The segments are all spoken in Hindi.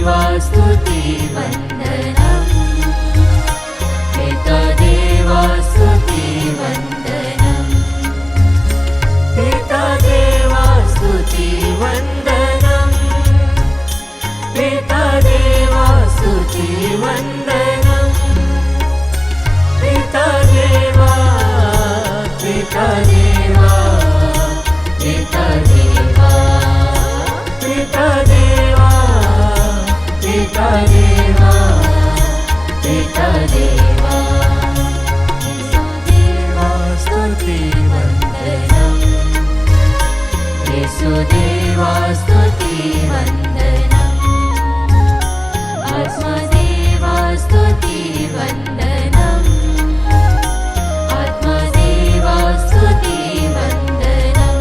देवा स्तुति वंदनम, पिता देवा स्तुति वंदनम, पिता देवा स्तुति वंदनम, पिता देवा स्तुति वंदनम, पिता देवा, पिता देवा, पिता देवा, पिता देवा, पिता देवा, पिता देवा, देवा स्तुति वंदनम, यीशु देवा स्तुति वंदनम, आत्मा देवा स्तुति वंदनम, आत्मा देवा स्तुति वंदनम।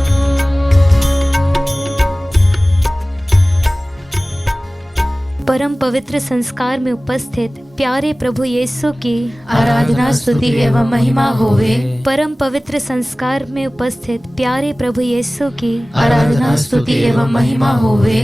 परम पवित्र संस्कार में उपस्थित प्यारे प्रभु यीशु की आराधना स्तुति एवं महिमा होवे। परम पवित्र संस्कार में उपस्थित प्यारे प्रभु यीशु की आराधना स्तुति एवं महिमा होवे।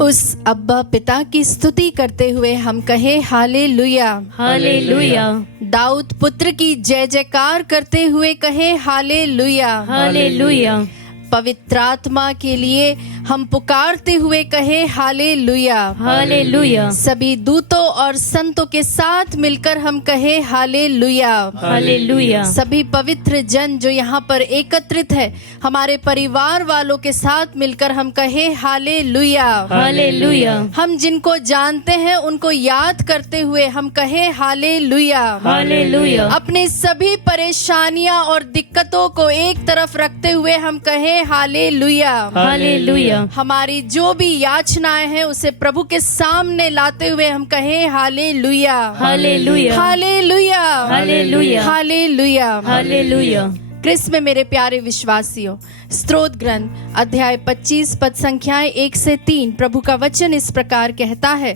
उस अब्बा पिता की स्तुति करते हुए हम कहे हालेलुया, हालेलुया, दाऊद पुत्र की जय जयकार करते हुए कहे हालेलुया, हालेलुया, पवित्र आत्मा के लिए हम पुकारते हुए कहे हालेलुया, हालेलुया, सभी दूतों और संतों के साथ मिलकर हम कहे हालेलुया, हालेलुया, सभी पवित्र जन जो यहाँ पर एकत्रित है हमारे परिवार वालों के साथ मिलकर हम कहे हालेलुया, हालेलुया, हम जिनको जानते हैं उनको याद करते हुए हम कहे हालेलुया, हालेलुया, अपने सभी परेशानियां और दिक्कतों को एक तरफ रखते हुए हम कहे हालेलुया, हालेलुया, हमारी जो भी याचनाएं हैं उसे प्रभु के सामने लाते हुए हम कहे hallelujah, hallelujah, hallelujah, hallelujah, hallelujah, hallelujah. क्रिस्त में मेरे प्यारे विश्वासियों, स्तोत्र ग्रंथ अध्याय 25 पद संख्याएं 1 से 3 प्रभु का वचन इस प्रकार कहता है,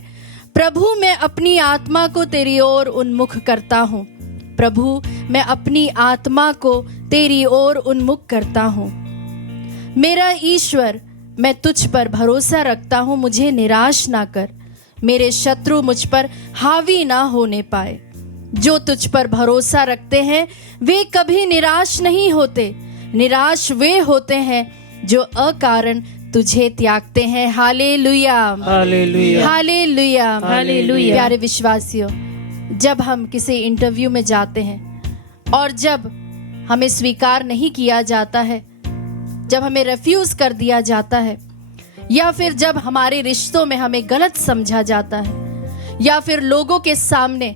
प्रभु मैं अपनी आत्मा को तेरी ओर उन्मुख करता हूँ, प्रभु मैं अपनी आत्मा को तेरी ओर उन्मुख करता हूँ। मेरा ईश्वर मैं तुझ पर भरोसा रखता हूँ, मुझे निराश ना कर, मेरे शत्रु मुझ पर हावी ना होने पाए। जो तुझ पर भरोसा रखते हैं वे कभी निराश नहीं होते, निराश वे होते हैं जो अकारण तुझे त्यागते हैं। Hallelujah, hallelujah, hallelujah, hallelujah. प्यारे विश्वासियों, जब हम किसी इंटरव्यू में जाते हैं और जब हमें स्वीकार नहीं किया जाता है, जब हमें रिफ्यूज कर दिया जाता है, या फिर जब हमारे रिश्तों में हमें गलत समझा जाता है, या फिर लोगों के सामने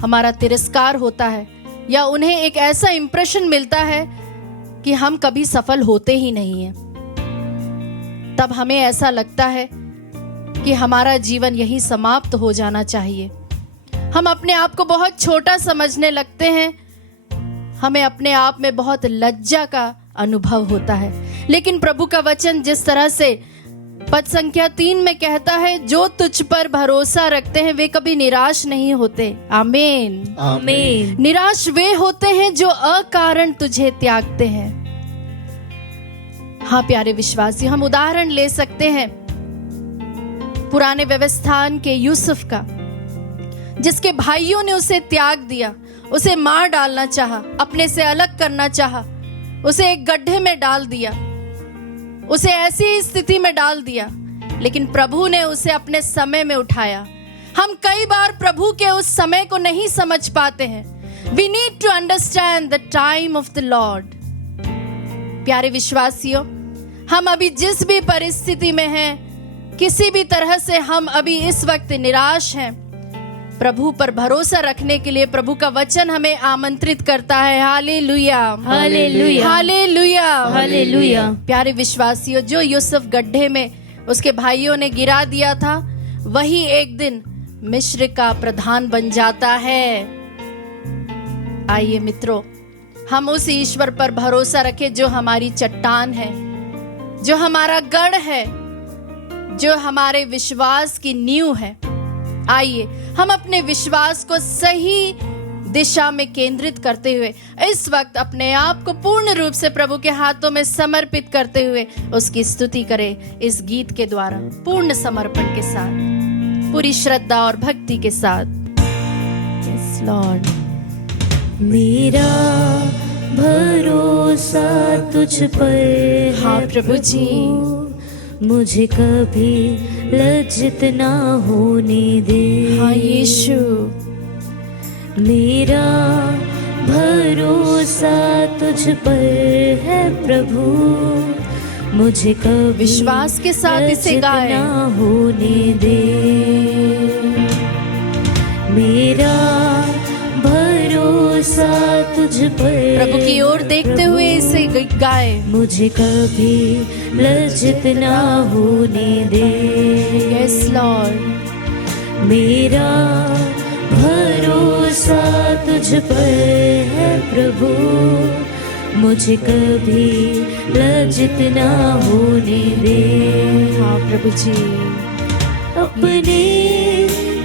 हमारा तिरस्कार होता है, या उन्हें एक ऐसा इंप्रेशन मिलता है कि हम कभी सफल होते ही नहीं हैं, तब हमें ऐसा लगता है कि हमारा जीवन यही समाप्त हो जाना चाहिए। हम अपने आप को बहुत छोटा समझने लगते हैं, हमें अपने आप में बहुत लज्जा का अनुभव होता है। लेकिन प्रभु का वचन जिस तरह से पद संख्या 3 में कहता है, जो तुझ पर भरोसा रखते हैं वे कभी निराश नहीं होते। आमीन, आमीन। निराश वे होते हैं जो अकारण तुझे त्यागते हैं। हाँ प्यारे विश्वासी, हम उदाहरण ले सकते हैं पुराने व्यवस्थान के यूसुफ का, जिसके भाइयों ने उसे त्याग दिया, उसे मार डालना चाहा, अपने से अलग करना चाहा, उसे एक गड्ढे में डाल दिया, उसे ऐसी स्थिति में डाल दिया, लेकिन प्रभु ने उसे अपने समय में उठाया। हम कई बार प्रभु के उस समय को नहीं समझ पाते हैं। We need to understand the time of the Lord। प्यारे विश्वासियों, हम अभी जिस भी परिस्थिति में हैं, किसी भी तरह से हम अभी इस वक्त निराश हैं, प्रभु पर भरोसा रखने के लिए प्रभु का वचन हमें आमंत्रित करता है। Hallelujah, hallelujah, hallelujah, hallelujah. प्यारे विश्वासियों, जो यूसुफ गड्ढे में उसके भाइयों ने गिरा दिया था, वही एक दिन मिस्र का प्रधान बन जाता है। आइए मित्रों, हम उस ईश्वर पर भरोसा रखें जो हमारी चट्टान है, जो हमारा गढ़ है, जो हमारे विश्वास की नींव है। आइए हम अपने विश्वास को सही दिशा में केंद्रित करते हुए इस वक्त अपने आप को पूर्ण रूप से प्रभु के हाथों में समर्पित करते हुए उसकी स्तुति करें इस गीत के द्वारा, पूर्ण समर्पण के साथ, पूरी श्रद्धा और भक्ति के साथ। Yes Lord. मेरा भरोसा तुझ पर हाँ प्रभु जी, मुझे कभी लज्जित ना होने दे। हाँ यीशु। मेरा भरोसा तुझ पर है प्रभु, मुझे कभी विश्वास के साथ इसे लज्जित गाएं। ना होने दे। मेरा भरोसा तुझ पर प्रभु की ओर देखते हुए इसे गाए। मुझे कभी लज्जित ना होने दे। Yes Lord. मेरा भरोसा तुझ पर है प्रभु, मुझे कभी लज्जित ना होने दे। हाँ प्रभु जी। अपने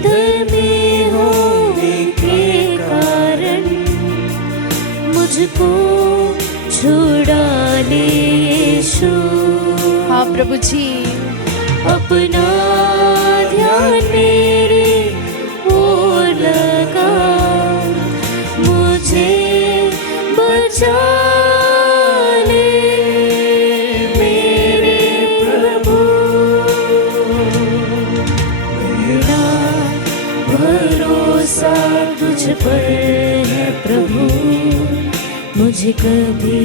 धर्मी होने के कारण मुझको छुड़ा ले यीशु। हाँ प्रभु जी। अपना ध्यान मेरे ओर लगा, मुझे बचा ले मेरे प्रभु। मेरा भरोसा तुझ पर है प्रभु, मुझे कभी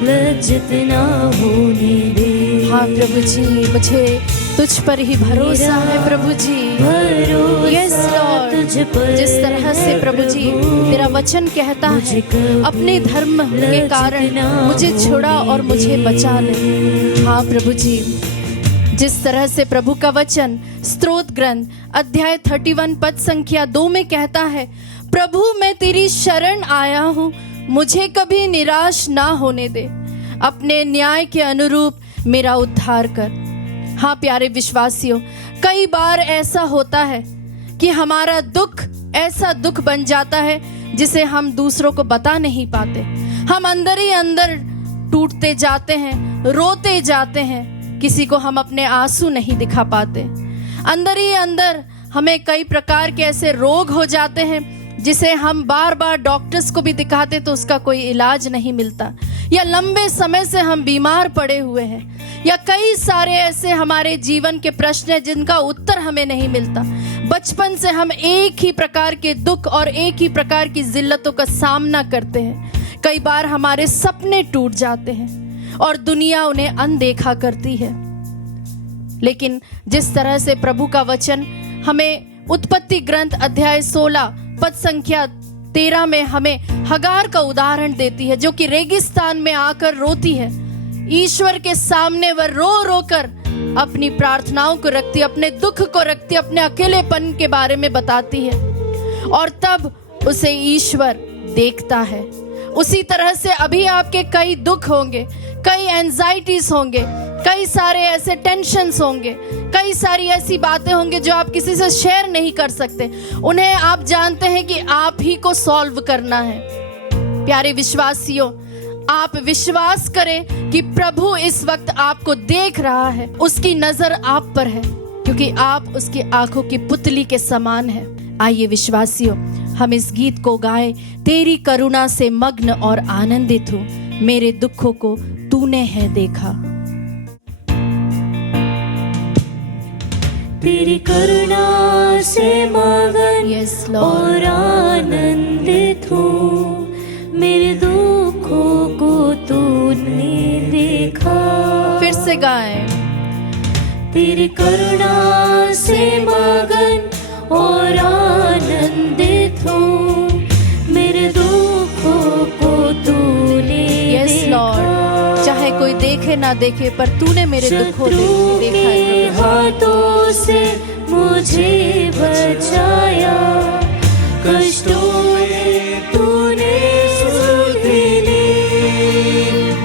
लज्जित ना होने दे। हाँ प्रभु जी, मुझे तुझ पर ही भरोसा है प्रभु जी। Yes Lord. जिस तरह से प्रभु जी तेरा वचन कहता है, अपने धर्म के कारण मुझे छुड़ा और मुझे बचा ले। हाँ प्रभु जी, जिस तरह से प्रभु का वचन स्तोत्र ग्रंथ अध्याय 31 पद संख्या 2 में कहता है, प्रभु मैं तेरी शरण आया हूँ, मुझे कभी निराश ना होने दे, अपने न्याय के अनुरूप मेरा उद्धार कर। हाँ प्यारे विश्वासियों, कई बार ऐसा होता है कि हमारा दुख ऐसा दुख बन जाता है जिसे हम दूसरों को बता नहीं पाते। हम अंदर ही अंदर टूटते जाते हैं, रोते जाते हैं, किसी को हम अपने आंसू नहीं दिखा पाते। अंदर ही अंदर हमें कई प्रकार के ऐसे रोग हो जाते हैं जिसे हम बार बार डॉक्टर्स को भी दिखाते तो उसका कोई इलाज नहीं मिलता, या लंबे समय से हम बीमार पड़े हुए हैं, या कई सारे ऐसे हमारे जीवन के प्रश्न हैं जिनका उत्तर हमें नहीं मिलता। बचपन से हम एक ही प्रकार के दुख और एक ही प्रकार की जिल्लतों का सामना करते हैं। कई बार हमारे सपने टूट जाते हैं और दुनिया उन्हें अनदेखा करती है। लेकिन जिस तरह से प्रभु का वचन हमें उत्पत्ति ग्रंथ अध्याय 16 पद संख्या 13 में हमें हगार का उदाहरण देती है, जो कि रेगिस्तान में आकर रोती है, ईश्वर के सामने वह रो रो कर अपनी प्रार्थनाओं को रखती, अपने दुख को रखती, अपने अकेलेपन के बारे में बताती है, और तब उसे ईश्वर देखता है। उसी तरह से अभी आपके कई दुख होंगे, कई एंजाइटीज होंगे, कई सारे ऐसे टेंशन्स होंगे, कई सारी ऐसी बातें होंगे जो आप किसी से शेयर नहीं कर सकते। उन्हें आप जानते हैं कि आप ही को सॉल्व करना है। प्यारे विश्वासियों, आप विश्वास करें कि प्रभु इस वक्त आपको देख रहा है, उसकी नजर आप पर है, क्योंकि आप उसकी आंखों की पुतली के समान है। आइए विश्वासियों, हम इस गीत को गाएं। तेरी करुणा से मग्न और आनंदित हूँ, मेरे दुखों को तूने है देखा। तेरी करुणा से मगन यस लॉर्ड और आनंदित हूँ, मेरे दुखों को तूने देखा। फिर से गाएं। तेरी करुणा से मगन और आनंदित हूँ, मेरे दुखों को तूने यस लॉर्ड, चाहे कोई देखे ना देखे पर तूने मेरे दुखों देखा है। हाथों से मुझे बचाया, कष्टों में तूने सुध ली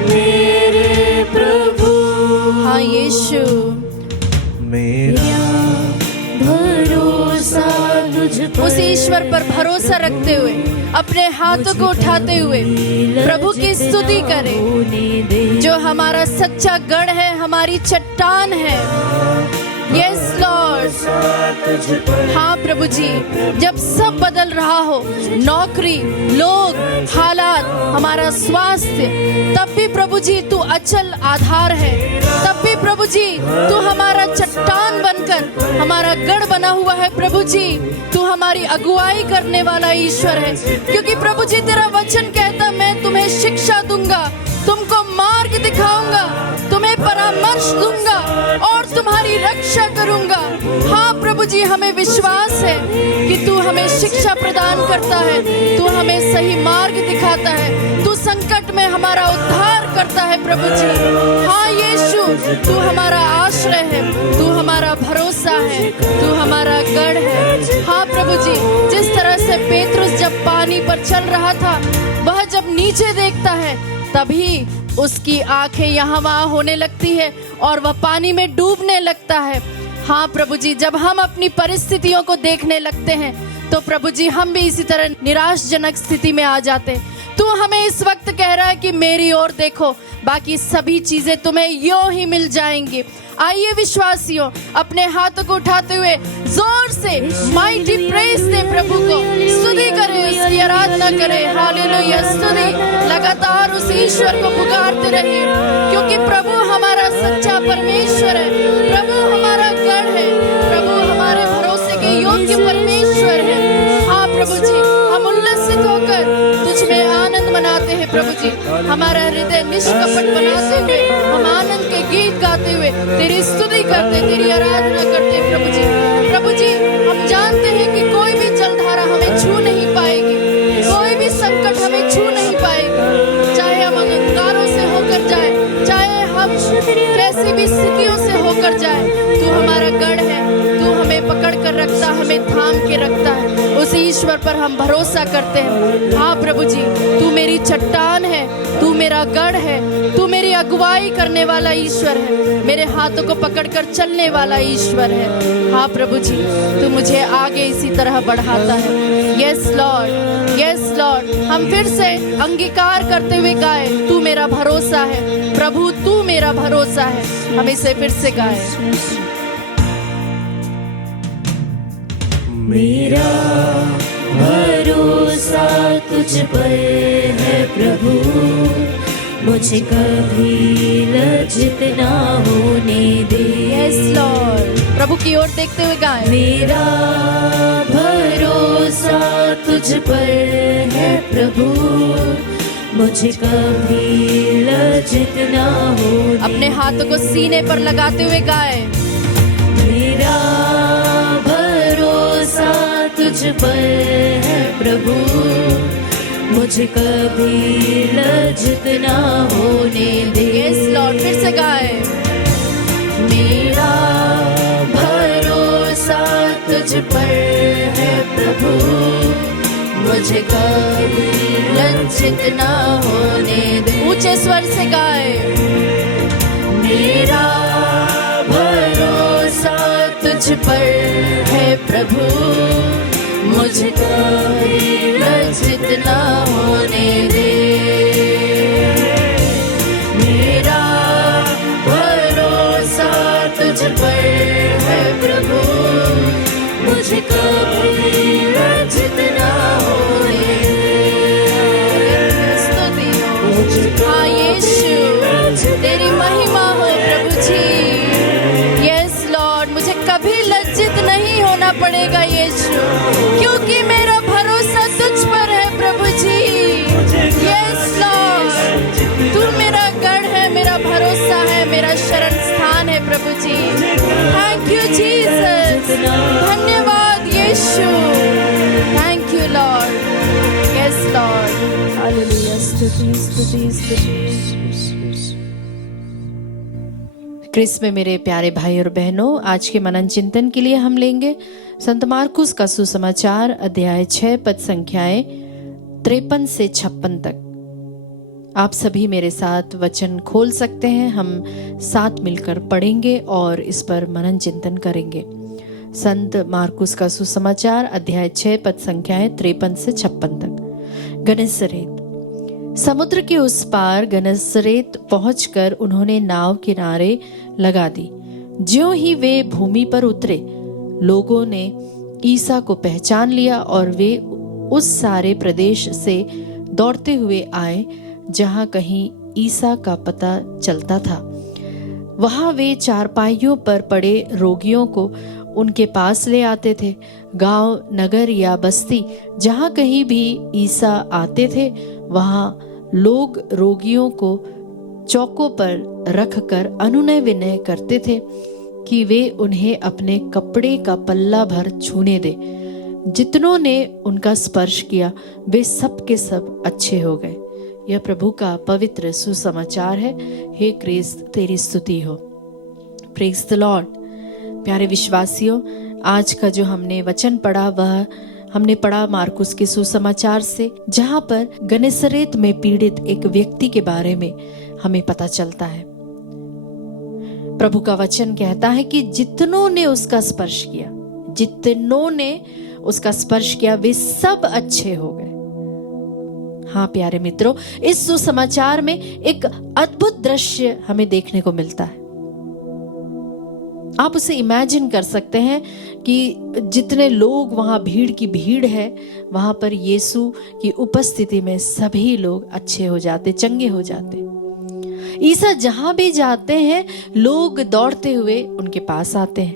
मेरे प्रभु। हाँ यीशु, मेरा भरोसा तुझ उस ईश्वर पर भरोसा रखते हुए, अपने हाथों को उठाते हुए प्रभु की स्तुति करें, जो हमारा सच्चा गढ़ है, हमारी चट्टान है। Yes Lord. हाँ प्रभु जी, जब सब बदल रहा हो, नौकरी, लोग, हालात, हमारा स्वास्थ्य, तब भी प्रभु जी तू अचल आधार है। तब भी प्रभु जी तू हमारा चट्टान बनकर हमारा गढ़ बना हुआ है। प्रभु जी तू हमारी अगुवाई करने वाला ईश्वर है, क्योंकि प्रभु जी तेरा वचन कहता, मैं तुम्हें शिक्षा दूंगा, तुमको मार्ग दिखाऊंगा, तुम्हें परामर्श दूंगा और तुम्हारी रक्षा करूंगा। हाँ प्रभु जी, हमें विश्वास है कि तू हमें शिक्षा प्रदान करता है, तू हमें सही मार्ग दिखाता है, तू संकट में हमारा उद्धार करता है। प्रभु जी हाँ यीशु, तू हमारा आश्रय है, तू हमारा भरोसा है, तू हमारा गढ़ है। हाँ प्रभु जी, जिस तरह से पेतरुस जब पानी पर चल रहा था, वह जब नीचे देखता है तभी उसकी आंखें यहाँ वहाँ होने लगती है और वह पानी में डूबने लगता है। हाँ प्रभु जी, जब हम अपनी परिस्थितियों को देखने लगते हैं तो प्रभु जी हम भी इसी तरह निराशजनक स्थिति में आ जाते हैं। तू हमें इस वक्त कह रहा है कि मेरी ओर देखो, बाकी सभी चीजें तुम्हें यूं ही मिल जाएंगी। आइए विश्वासियों, अपने हाथों को उठाते हुए जोर से माइटी प्रेज दे, प्रभु को स्तुति करें, उसकी आराधना करें। हालेलुया, स्तुति लगातार उस ईश्वर को पुकारते रहिए, क्योंकि प्रभु हमारा सच्चा परमेश्वर है, प्रभु हमारा गढ़ है, प्रभु हमारे भरोसे के योग्य परमेश्वर है। हाँ प्रभु जी, हम उल्लसित होकर तुझ में आनंद मनाते हैं। प्रभु जी हमारा हृदय निष्कपट बनाते हुए, हम आनंद के गीत गाते हुए तेरी स्तुति करते, तेरी आराधना करते। प्रभु जी हम जानते हैं कि कोई भी जलधारा हमें छू नहीं पाएगी, कोई भी संकट हमें छू नहीं पाएगी, चाहे हम अंगारों से होकर जाए, चाहे हम कैसी भी स्थितियों से होकर जाए, तू हमारा गढ़ है, तू हमें पकड़ कर रखता, हमें थाम के रखता है। उस ईश्वर पर हम भरोसा करते हैं। हाँ प्रभु जी, तू मेरी चट्टान है, तू मेरा गढ़ है, तू मेरी अगुवाई करने वाला ईश्वर है, मेरे हाथों को पकड़कर चलने वाला ईश्वर है। हाँ प्रभु जी, तू मुझे आगे इसी तरह बढ़ाता है। Yes Lord, yes Lord. हम फिर से अंगीकार करते हुए गाए, तू मेरा भरोसा है, प्रभु तू मेरा भरोसा है। हम इसे फिर से गाए। मेरा भरोसा तुझ पर है प्रभु, मुझे कभी लज्जित ना होने दे। यस लॉर्ड, प्रभु की ओर देखते हुए गाएं। मेरा भरोसा तुझ पर है प्रभु, मुझे कभी लज्जित ना होने। अपने हाथों को सीने पर लगाते हुए गाएं। मेरा भरोसा तुझ पर है प्रभु, मुझे कभी लज्जित ना होने दे। यस लॉर्ड, फिर से गाएं। मेरा भरोसा तुझ पर है प्रभु, मुझे कभी लज्जित ना होने दे। ऊंचे स्वर से गाएं। मेरा भरोसा तुझ पर है प्रभु, मुझे कभी लज्जित ना होने दे। मेरा भरोसा तुझ पर है प्रभु, मुझे कभी लज्जित ना होने दे। स्तुति हो। हाँ यीशु, तेरी महिमा हो प्रभु जी। यस लॉर्ड, मुझे कभी लज्जित नहीं होना पड़ेगा यीशु, क्योंकि मेरा भरोसा तुझ पर है प्रभु जी। यस लॉर्ड, तू मेरा गढ़ है, मेरा भरोसा है, मेरा शरण स्थान है प्रभु जी। थैंक यू जीसस, धन्यवाद Yeshu, thank you Lord. Yes Lord, hallelujah, स्तुति स्तुति स्तुति। क्रिस में मेरे प्यारे भाई और बहनों, आज के मनन चिंतन के लिए हम लेंगे संत मार्कुस का सुसमाचार अध्याय 6 पद संख्याएं 53 से 56 तक। आप सभी मेरे साथ वचन खोल सकते हैं, हम साथ मिलकर पढ़ेंगे और इस पर मनन चिंतन करेंगे। संत मार्कुस का सुसमाचार अध्याय 6 पद संख्याएं 53 से 56 तक। गन्नेसरेत। समुद्र के उस पार गन्नेसरेत पहुंचकर उन्होंने नाव किनारे लगा दी। ज्यों ही वे भूमि पर उतरे, लोगों ने ईसा को पहचान लिया और वे उस सारे प्रदेश से दौड़ते हुए आए जहां कहीं ईसा का पता चलता था। वहां वे चारपाइयों पर पड़े रोगियों को उनके पास ले आते थे। गांव, नगर या बस्ती जहां कहीं भी ईसा आते थे, वहां लोग रोगियों को चौकों पर रखकर अनुनय विनय करते थे कि वे उन्हें अपने कपड़े का पल्ला भर छूने दे। जितनों ने उनका स्पर्श किया वे सब के सब अच्छे हो गए। यह प्रभु का पवित्र सुसमाचार है। हे क्रिस्त, तेरी स्तुति हो। Praise the Lord. प्यारे विश्वासियों, आज का जो हमने वचन पढ़ा वह हमने पढ़ा मार्कुस के सुसमाचार से, जहां पर गन्नेसरेत में पीड़ित एक व्यक्ति के बारे में हमें पता चलता है। प्रभु का वचन कहता है कि जितनों ने उसका स्पर्श किया, जितनों ने उसका स्पर्श किया वे सब अच्छे हो गए। हाँ प्यारे मित्रों, इस सुसमाचार में एक अद्भुत दृश्य हमें देखने को मिलता है। आप उसे इमेजिन कर सकते हैं कि जितने लोग वहां, भीड़ की भीड़ है, वहां पर यीशु की उपस्थिति में सभी लोग अच्छे हो जाते, चंगे हो जाते। ईसा जहां भी जाते हैं लोग दौड़ते हुए उनके पास आते हैं।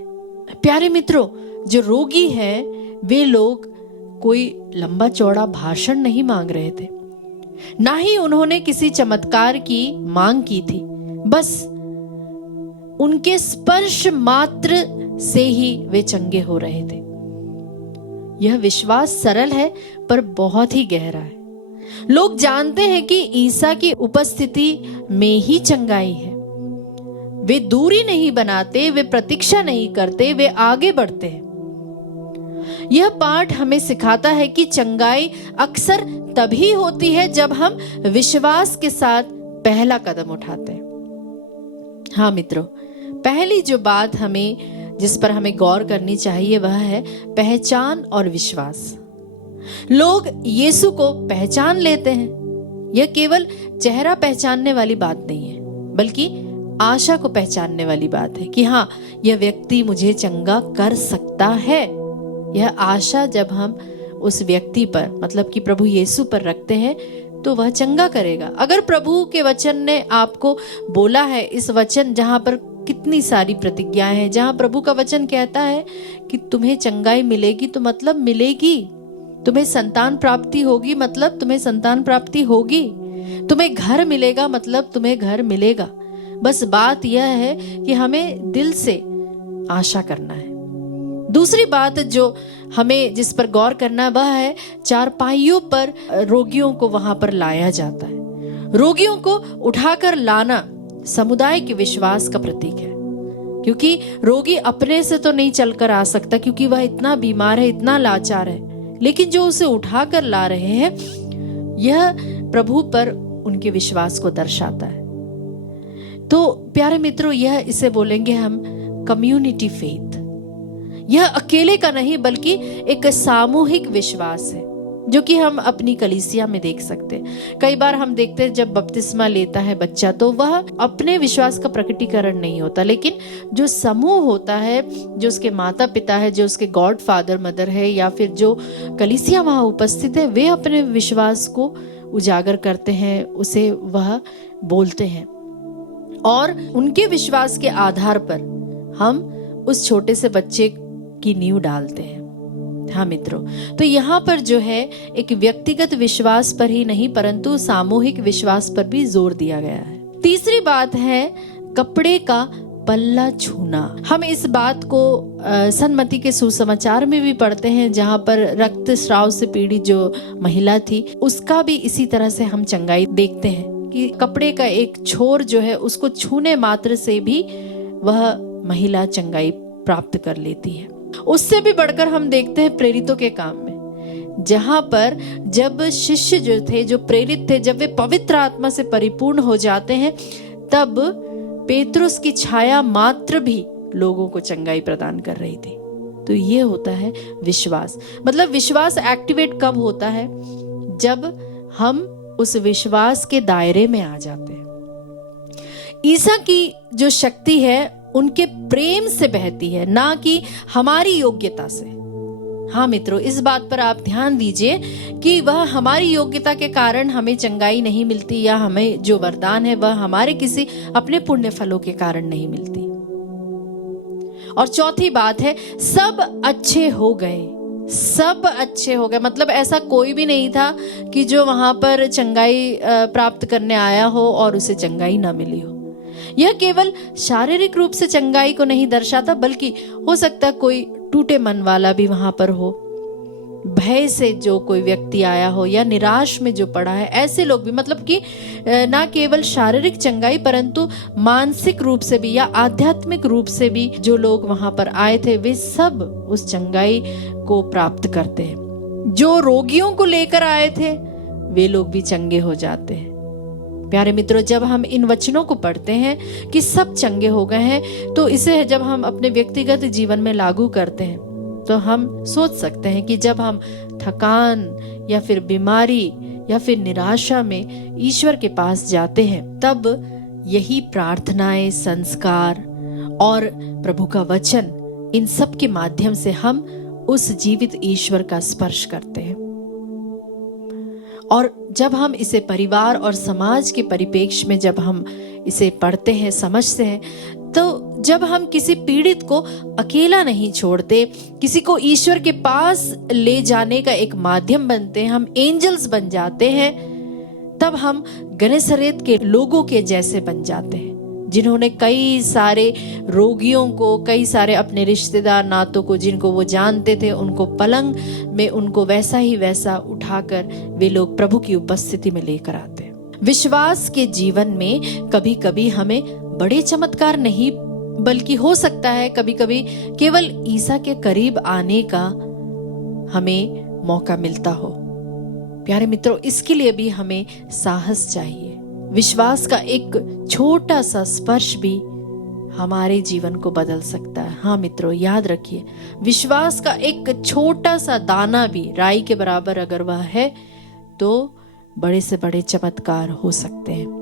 प्यारे मित्रों, जो रोगी हैं वे लोग कोई लंबा चौड़ा भाषण नहीं मांग रहे थे, ना ही उन्होंने किसी चमत्कार की मांग की थी। बस उनके स्पर्श मात्र से ही वे चंगे हो रहे थे। यह विश्वास सरल है पर बहुत ही गहरा है। लोग जानते हैं कि ईसा की उपस्थिति में ही चंगाई है। वे दूरी नहीं बनाते, वे प्रतीक्षा नहीं करते, वे आगे बढ़ते हैं। यह पाठ हमें सिखाता है कि चंगाई अक्सर तभी होती है जब हम विश्वास के साथ पहला कदम उठाते हैं। हाँ मित्रों, पहली जो बात जिस पर हमें गौर करनी चाहिए वह है पहचान और विश्वास। लोग यीशु को पहचान लेते हैं। यह केवल चेहरा पहचानने वाली बात नहीं है, बल्कि आशा को पहचानने वाली बात है कि हाँ, यह व्यक्ति मुझे चंगा कर सकता है। यह आशा जब हम उस व्यक्ति पर, मतलब कि प्रभु यीशु पर रखते हैं तो वह चंगा करेगा। अगर प्रभु के वचन ने आपको बोला है, इस वचन जहां पर कितनी सारी प्रतिज्ञाएं हैं, जहां प्रभु का वचन कहता है कि तुम्हें चंगाई मिलेगी तो मतलब मिलेगी, तुम्हें संतान प्राप्ति होगी मतलब तुम्हें संतान प्राप्ति होगी, तुम्हें घर मिलेगा मतलब तुम्हें घर मिलेगा। बस बात यह है कि हमें दिल से आशा करना है। दूसरी बात जो हमें जिस पर गौर करना वह है चारपाइयों पर रोगियों को वहां पर लाया जाता है। रोगियों को उठाकर लाना समुदाय के विश्वास का प्रतीक है, क्योंकि रोगी अपने से तो नहीं चलकर आ सकता, क्योंकि वह इतना बीमार है, इतना लाचार है। लेकिन जो उसे उठाकर ला रहे हैं, यह प्रभु पर उनके विश्वास को दर्शाता है। तो प्यारे मित्रों, यह इसे बोलेंगे हम कम्युनिटी फेथ। यह अकेले का नहीं बल्कि एक सामूहिक विश्वास है, जो कि हम अपनी कलीसिया में देख सकते हैं। कई बार हम देखते हैं जब बपतिस्मा लेता है बच्चा, तो वह अपने विश्वास का प्रकटीकरण नहीं होता, लेकिन जो समूह होता है, जो उसके माता पिता है, जो उसके गॉड फादर मदर है, या फिर जो कलीसिया वहां उपस्थित है, वे अपने विश्वास को उजागर करते हैं, उसे वह बोलते हैं, और उनके विश्वास के आधार पर हम उस छोटे से बच्चे की नींव डालते हैं। हाँ मित्रों, तो यहाँ पर जो है एक व्यक्तिगत विश्वास पर ही नहीं परंतु सामूहिक विश्वास पर भी जोर दिया गया है। तीसरी बात है कपड़े का पल्ला छूना। हम इस बात को सन्मति के सुसमाचार में भी पढ़ते हैं, जहाँ पर रक्तस्राव से पीड़ित जो महिला थी उसका भी इसी तरह से हम चंगाई देखते हैं कि कपड़े का एक छोर जो है उसको छूने मात्र से भी वह महिला चंगाई प्राप्त कर लेती है। उससे भी बढ़कर हम देखते हैं प्रेरितों के काम में, जहां पर जब शिष्य जो थे, जो प्रेरित थे, जब वे पवित्र आत्मा से परिपूर्ण हो जाते हैं, तब पेतरुस की छाया मात्र भी लोगों को चंगाई प्रदान कर रही थी। तो ये होता है विश्वास। मतलब विश्वास एक्टिवेट कब होता है? जब हम उस विश्वास के दायरे में आ जाते हैं। ईसा की जो शक्ति है उनके प्रेम से बहती है, ना कि हमारी योग्यता से। हाँ मित्रों, इस बात पर आप ध्यान दीजिए कि वह हमारी योग्यता के कारण हमें चंगाई नहीं मिलती, या हमें जो वरदान है वह हमारे किसी अपने पुण्य फलों के कारण नहीं मिलती। और चौथी बात है, सब अच्छे हो गए। सब अच्छे हो गए मतलब ऐसा कोई भी नहीं था कि जो वहां पर चंगाई प्राप्त करने आया हो और उसे चंगाई ना मिली हो। यह केवल शारीरिक रूप से चंगाई को नहीं दर्शाता, बल्कि हो सकता कोई टूटे मन वाला भी वहां पर हो, भय से जो कोई व्यक्ति आया हो, या निराश में जो पड़ा है, ऐसे लोग भी। मतलब कि ना केवल शारीरिक चंगाई परंतु मानसिक रूप से भी या आध्यात्मिक रूप से भी जो लोग वहां पर आए थे, वे सब उस चंगाई को प्राप्त करते हैं। जो रोगियों को लेकर आए थे वे लोग भी चंगे हो जाते हैं। प्यारे मित्रों, जब हम इन वचनों को पढ़ते हैं कि सब चंगे हो गए हैं, तो इसे जब हम अपने व्यक्तिगत जीवन में लागू करते हैं तो हम सोच सकते हैं कि जब हम थकान या फिर बीमारी या फिर निराशा में ईश्वर के पास जाते हैं, तब यही प्रार्थनाएं, संस्कार और प्रभु का वचन, इन सब के माध्यम से हम उस जीवित ईश्वर का स्पर्श करते हैं। और जब हम इसे परिवार और समाज के परिप्रेक्ष्य में जब हम इसे पढ़ते हैं, समझते हैं, तो जब हम किसी पीड़ित को अकेला नहीं छोड़ते, किसी को ईश्वर के पास ले जाने का एक माध्यम बनते हैं, हम एंजल्स बन जाते हैं, तब हम गनेसरेत के लोगों के जैसे बन जाते हैं, जिन्होंने कई सारे रोगियों को, कई सारे अपने रिश्तेदार नातों को, जिनको वो जानते थे, उनको पलंग में उनको वैसा ही वैसा उठाकर वे लोग प्रभु की उपस्थिति में लेकर आते हैं। विश्वास के जीवन में कभी कभी हमें बड़े चमत्कार नहीं, बल्कि हो सकता है कभी कभी केवल ईसा के करीब आने का हमें मौका मिलता हो। प्यारे मित्रों, इसके लिए भी हमें साहस चाहिए। विश्वास का एक छोटा सा स्पर्श भी हमारे जीवन को बदल सकता है। हाँ मित्रों, याद रखिए, विश्वास का एक छोटा सा दाना भी राई के बराबर अगर वह है, तो बड़े से बड़े चमत्कार हो सकते हैं।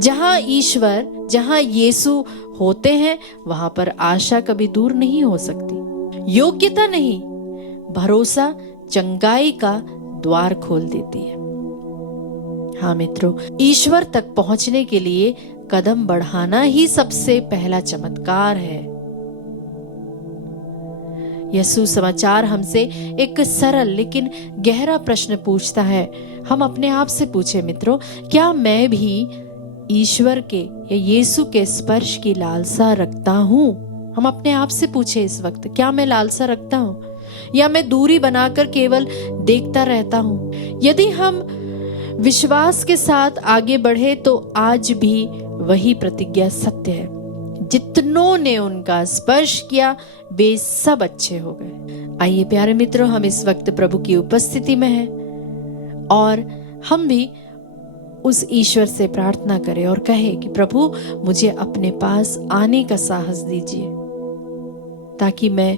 जहां ईश्वर, जहां यीशु होते हैं, वहां पर आशा कभी दूर नहीं हो सकती। योग्यता नहीं, भरोसा चंगाई का द्वार खोल देती है। हाँ मित्रों, ईश्वर तक पहुंचने के लिए कदम बढ़ाना ही सबसे पहला चमत्कार है। यीशु समाचार हमसे एक सरल लेकिन गहरा प्रश्न पूछता है। हम अपने आप से पूछे मित्रों, क्या मैं भी ईश्वर के या यीशु के स्पर्श की लालसा रखता हूँ? हम अपने आप से पूछे इस वक्त, क्या मैं लालसा रखता हूँ, या मैं दूरी बनाकर केवल देखता रहता हूँ? यदि हम विश्वास के साथ आगे बढ़े तो आज भी वही प्रतिज्ञा सत्य है। जितनों ने उनका स्पर्श किया वे सब अच्छे हो गए। आइए प्यारे मित्रों, हम इस वक्त प्रभु की उपस्थिति में हैं और हम भी उस ईश्वर से प्रार्थना करें और कहें कि प्रभु, मुझे अपने पास आने का साहस दीजिए ताकि मैं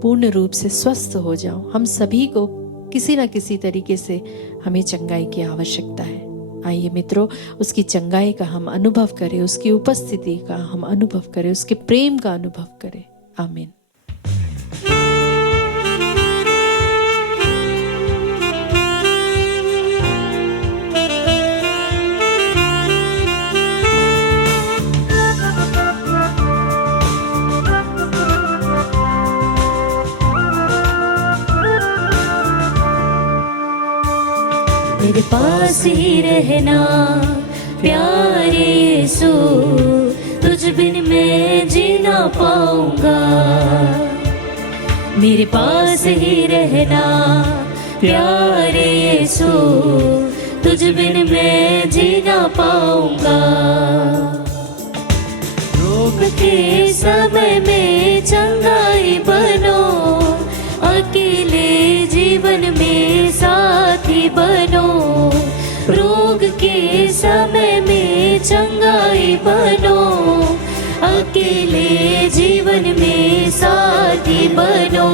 पूर्ण रूप से स्वस्थ हो जाऊं। हम सभी को किसी न किसी तरीके से हमें चंगाई की आवश्यकता है। आइए मित्रों, उसकी चंगाई का हम अनुभव करें, उसकी उपस्थिति का हम अनुभव करें, उसके प्रेम का अनुभव करें। आमीन। मेरे पास ही रहना प्यारे यीशु, तुझ बिन मैं जी ना पाऊंगा। मेरे पास ही रहना प्यारे यीशु, तुझ बिन मैं जी ना पाऊंगा। रोग के समय में चंगाई बनो, अकेले जीवन में साथी बनो। रोग के समय में चंगाई बनो, अकेले जीवन में साथी बनो।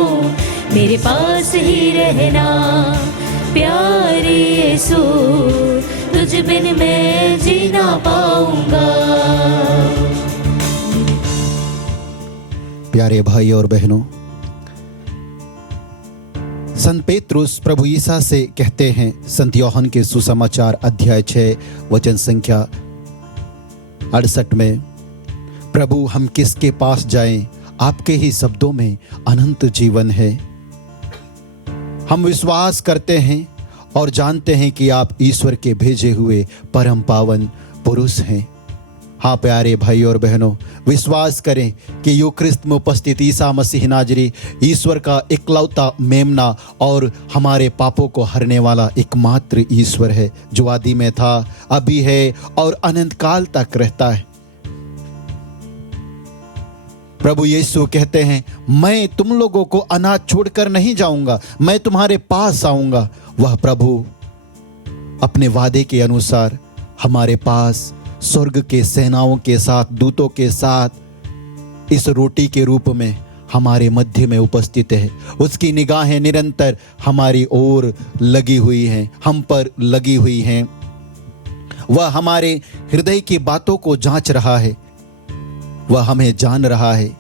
मेरे पास ही रहना। प्यारे यीशु तुझ बिन मैं जी ना पाऊंगा। प्यारे भाई और बहनों, संत पेत्रुस प्रभु ईसा से कहते हैं, संत यूहन्ना के सुसमाचार अध्याय 6 वचन संख्या 68 में, प्रभु हम किसके पास जाएं, आपके ही शब्दों में अनंत जीवन है। हम विश्वास करते हैं और जानते हैं कि आप ईश्वर के भेजे हुए परम पावन पुरुष हैं। हाँ प्यारे भाई और बहनों, विश्वास करें कि यूक्रिस्त में उपस्थित ईसा मसीह नाजरी ईश्वर का इकलौता मेमना और हमारे पापों को हरने वाला एकमात्र ईश्वर है, जो आदि में था, अभी है और अनंत काल तक रहता है। प्रभु यीशु कहते हैं, मैं तुम लोगों को अनाथ छोड़कर नहीं जाऊंगा, मैं तुम्हारे पास आऊंगा। वह प्रभु अपने वादे के अनुसार हमारे पास स्वर्ग के सेनाओं के साथ, दूतों के साथ इस रोटी के रूप में हमारे मध्य में उपस्थित है। उसकी निगाहें निरंतर हमारी ओर लगी हुई हैं, हम पर लगी हुई हैं। वह हमारे हृदय की बातों को जांच रहा है, वह हमें जान रहा है।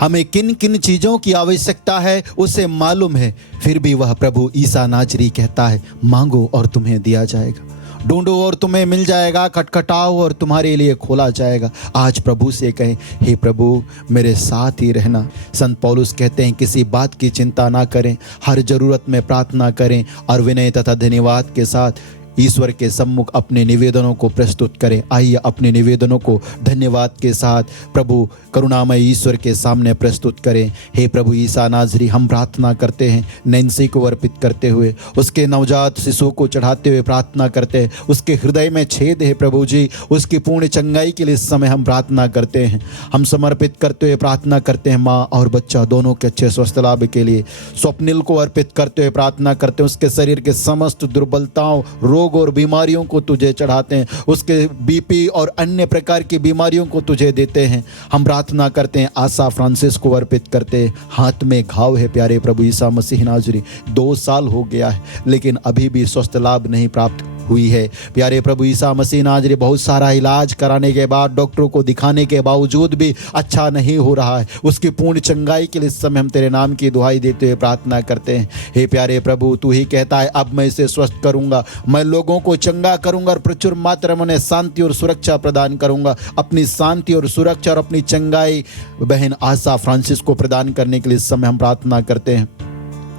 हमें किन किन चीजों की आवश्यकता है उसे मालूम है, फिर भी वह प्रभु ईसा नाजरी कहता है, मांगो और तुम्हें दिया जाएगा, ढूंढो और तुम्हें मिल जाएगा, खटखटाओ और तुम्हारे लिए खोला जाएगा। आज प्रभु से कहें, हे प्रभु मेरे साथ ही रहना। संत पौलुस कहते हैं, किसी बात की चिंता ना करें, हर जरूरत में प्रार्थना करें और विनय तथा धन्यवाद के साथ ईश्वर के सम्मुख अपने निवेदनों को प्रस्तुत करें। आइए अपने निवेदनों को धन्यवाद के साथ प्रभु करुणामय ईश्वर के सामने प्रस्तुत करें। हे प्रभु ईसा नाजरी, हम प्रार्थना करते हैं नैन्सी को अर्पित करते हुए, उसके नवजात शिशु को चढ़ाते हुए प्रार्थना करते हैं। उसके हृदय में छेद है प्रभु जी, उसकी पूर्ण चंगाई के लिए इस समय हम प्रार्थना करते हैं। हम समर्पित करते हुए प्रार्थना करते हैं माँ और बच्चा दोनों के अच्छे स्वस्थ लाभ के लिए। स्वप्निल को अर्पित करते हुए प्रार्थना करते हैं, उसके शरीर के समस्त दुर्बलताओं, रोग और बीमारियों को तुझे चढ़ाते हैं, उसके बीपी और अन्य प्रकार की बीमारियों को तुझे देते हैं। हम प्रार्थना करते हैं आशा फ्रांसिस को अर्पित करते हैं, हाथ में घाव है प्यारे प्रभु ईसा मसीह नाजरी, 2 साल हो गया है लेकिन अभी भी स्वस्थ लाभ नहीं प्राप्त हुई है। प्यारे प्रभु ईसा मसीह नाजरी, बहुत सारा इलाज कराने के बाद, डॉक्टरों को दिखाने के बावजूद भी अच्छा नहीं हो रहा है। उसकी पूर्ण चंगाई के लिए इस समय हम तेरे नाम की दुहाई देते हुए प्रार्थना करते हैं। हे प्यारे प्रभु, तू ही कहता है अब मैं इसे स्वस्थ करूंगा, मैं लोगों को चंगा करूंगा और प्रचुर मात्रा में उन्हें शांति और सुरक्षा प्रदान करूंगा। अपनी शांति और सुरक्षा और अपनी चंगाई बहन आशा फ्रांसिस को प्रदान करने के लिए इस समय हम प्रार्थना करते हैं।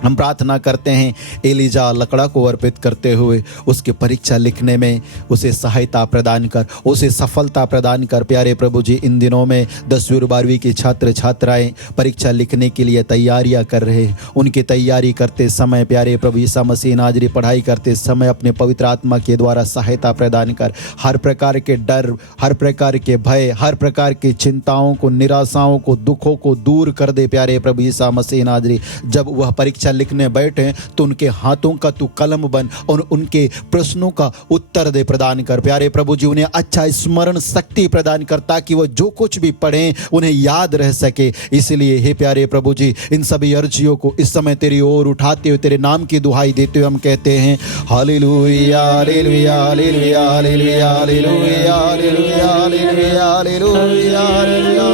हम प्रार्थना करते हैं एलिजा लकड़ा को अर्पित करते हुए, उसके परीक्षा लिखने में उसे सहायता प्रदान कर, उसे सफलता प्रदान कर। प्यारे प्रभु जी, इन दिनों में 10वीं और 12वीं की छात्र छात्राएं परीक्षा लिखने के लिए तैयारियां कर रहे हैं। उनकी तैयारी करते समय प्यारे प्रभु ईसा मसीह नाजरी, पढ़ाई करते समय अपने पवित्र आत्मा के द्वारा सहायता प्रदान कर। हर प्रकार के डर, हर प्रकार के भय, हर प्रकार की चिंताओं को, निराशाओं को, दुखों को दूर कर दे प्यारे प्रभु ईसा मसीह नाजरी। जब वह परीक्षा लिखने बैठे तो उनके हाथों का तू कलम बन और उनके प्रश्नों का उत्तर दे प्रदान कर। प्यारे प्रभु जी, उन्हें अच्छा स्मरण शक्ति प्रदान कर ताकि वो जो कुछ भी पढ़ें उन्हें याद रह सके। इसलिए हे प्यारे प्रभु जी, इन सभी अर्जियों को इस समय तेरी ओर उठाते हुए, तेरे नाम की दुहाई देते हुए हम कहते हैं, hallelujah hallelujah hallelujah hallelujah hallelujah hallelujah hallelujah hallelujah hallelujah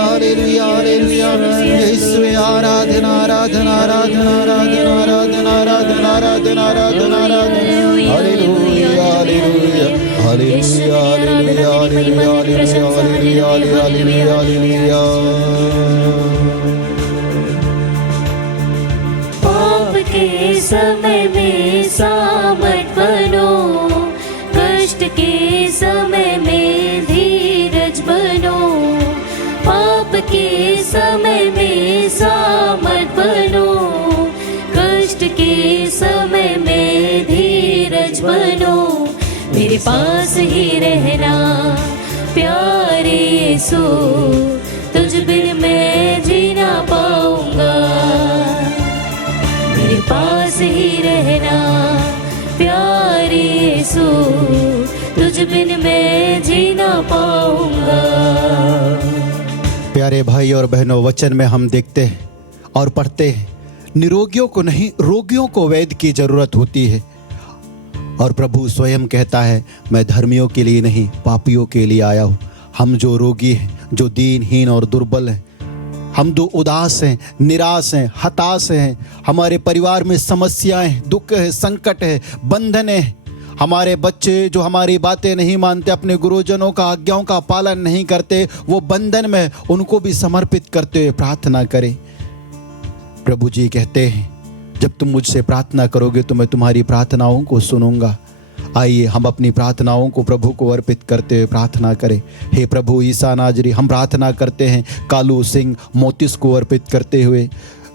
hallelujah hallelujah. Yeshu आराधना आराधना आराधना आराधना आराधना आराधना आराधना आराधना आराधना। Hallelujah hallelujah hallelujah hallelujah hallelujah hallelujah hallelujah hallelujah. पाप के समय में सामर्थ बनो, कष्ट के समय में धीरज बनो। पाप के समय में सामर्थ बनो, कष्ट के समय में धीरज बनो। मेरे पास ही रहना प्यारे यीशु, तुझ बिन मैं जी ना पाऊंगा। मेरे पास ही रहना प्यारे यीशु, तुझ बिन मैं जी ना पाऊंगा। प्यारे भाई और बहनों, वचन में हम देखते हैं और पढ़ते हैं निरोगियों को नहीं, रोगियों को वैद्य की जरूरत होती है। और प्रभु स्वयं कहता है, मैं धर्मियों के लिए नहीं, पापियों के लिए आया हूँ। हम जो रोगी हैं, जो दीनहीन और दुर्बल हैं, हम जो उदास हैं, निराश हैं, हताश हैं, हमारे परिवार में समस्याएं, दुख है, संकट है, बंधन है, हमारे बच्चे जो हमारी बातें नहीं मानते, अपने गुरुजनों का आज्ञाओं का पालन नहीं करते, वो बंधन में, उनको भी समर्पित करते हुए प्रार्थना करें। प्रभु जी कहते हैं, जब तुम मुझसे प्रार्थना करोगे तो मैं तुम्हारी प्रार्थनाओं को सुनूंगा। आइए हम अपनी प्रार्थनाओं को प्रभु को अर्पित करते हुए प्रार्थना करें। हे प्रभु ईसा नाजरी, हम प्रार्थना करते हैं कालू सिंह मोतिस को अर्पित करते हुए,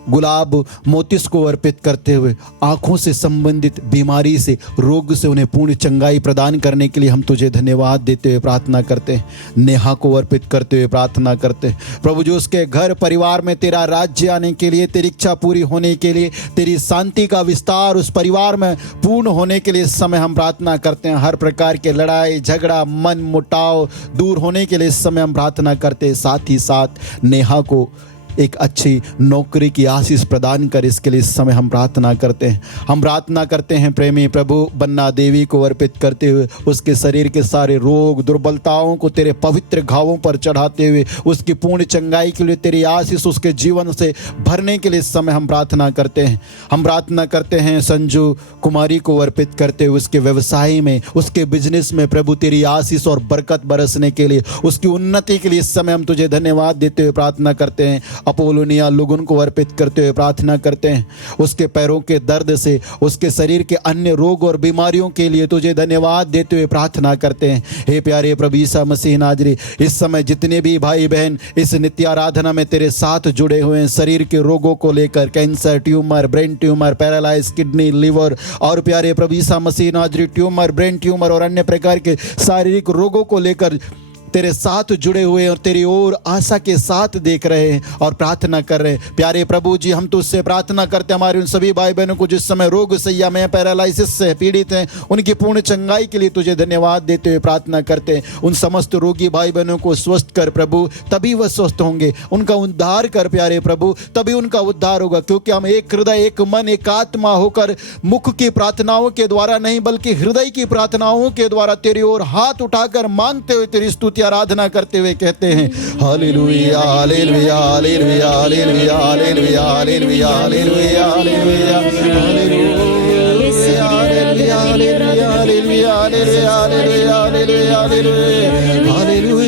गुलाब मोतिस को अर्पित करते हुए, आँखों से संबंधित बीमारी से, रोग से उन्हें पूर्ण चंगाई प्रदान करने के लिए हम तुझे धन्यवाद देते हुए प्रार्थना करते हैं। नेहा को अर्पित करते हुए प्रार्थना करते हैं प्रभु, जो उसके घर परिवार में तेरा राज्य आने के लिए, तेरी इच्छा पूरी होने के लिए, तेरी शांति का विस्तार उस परिवार में पूर्ण होने के लिए इस समय हम प्रार्थना करते हैं। हर प्रकार के लड़ाई झगड़ा, मन मुटाव दूर होने के लिए इस समय हम प्रार्थना करते हैं। साथ ही साथ नेहा को एक अच्छी नौकरी की आशीष प्रदान कर, इसके लिए इस समय हम प्रार्थना करते हैं। हम प्रार्थना करते हैं प्रेमी प्रभु बन्ना देवी को अर्पित करते हुए, उसके शरीर के सारे रोग दुर्बलताओं को तेरे पवित्र घावों पर चढ़ाते हुए, उसकी पूर्ण चंगाई के लिए तेरी आशीष उसके जीवन से भरने के लिए इस समय हम प्रार्थना करते हैं। हम प्रार्थना करते हैं संजू कुमारी को अर्पित करते हुए, उसके व्यवसाय में, उसके बिजनेस में प्रभु तेरी आशीष और बरकत बरसने के लिए, उसकी उन्नति के लिए इस समय हम तुझे धन्यवाद देते हुए प्रार्थना करते हैं। अपोलोनिया लुगुन को अर्पित करते हुए प्रार्थना करते हैं, उसके पैरों के दर्द से, उसके शरीर के अन्य रोग और बीमारियों के लिए तुझे धन्यवाद देते हुए प्रार्थना करते हैं। हे प्यारे प्रभु ईसा मसीह नाजरी, इस समय जितने भी भाई बहन इस नित्य आराधना में तेरे साथ जुड़े हुए हैं, शरीर के रोगों को लेकर, cancer, tumour, brain tumour, paralyse, kidney, liver, और प्यारे प्रभु Isa Masih नाजरी tumour, brain tumour और अन्य प्रकार के शारीरिक रोगों को लेकर तेरे साथ जुड़े हुए और तेरी ओर आशा के साथ देख रहे हैं और प्रार्थना कर रहे हैं। प्यारे प्रभु जी, हम तुझसे प्रार्थना करते हैं हमारे उन सभी भाई बहनों को जिस समय रोग सैया में, पैरालाइसिस से पीड़ित हैं, उनकी पूर्ण चंगाई के लिए तुझे धन्यवाद देते हुए प्रार्थना करते हैं। उन समस्त रोगी भाई बहनों को स्वस्थ कर प्रभु, तभी वह स्वस्थ होंगे। उनका उद्धार कर प्यारे प्रभु, तभी उनका उद्धार होगा, क्योंकि हम एक हृदय, एक मन, एक आत्मा होकर मुख की प्रार्थनाओं के द्वारा नहीं बल्कि हृदय की प्रार्थनाओं के द्वारा तेरी ओर हाथ उठाकर मांगते हुए तेरी स्तुति आराधना करते हुए कहते हैं hallelujah hallelujah hallelujah hallelujah hallelujah hallelujah hallelujah hallelujah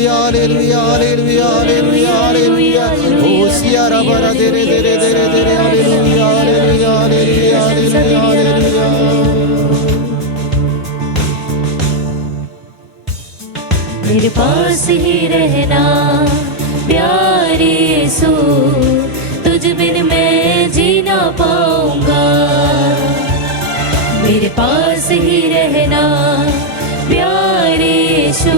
hallelujah hallelujah hallelujah ओ सियारा बरा तेरे तेरे तेरे तेरे hallelujah hallelujah hallelujah hallelujah hallelujah. मेरे पास ही रहना प्यारे यीशु, तुझ बिन मैं जी ना पाऊंगा। मेरे पास ही रहना प्यारे यीशु,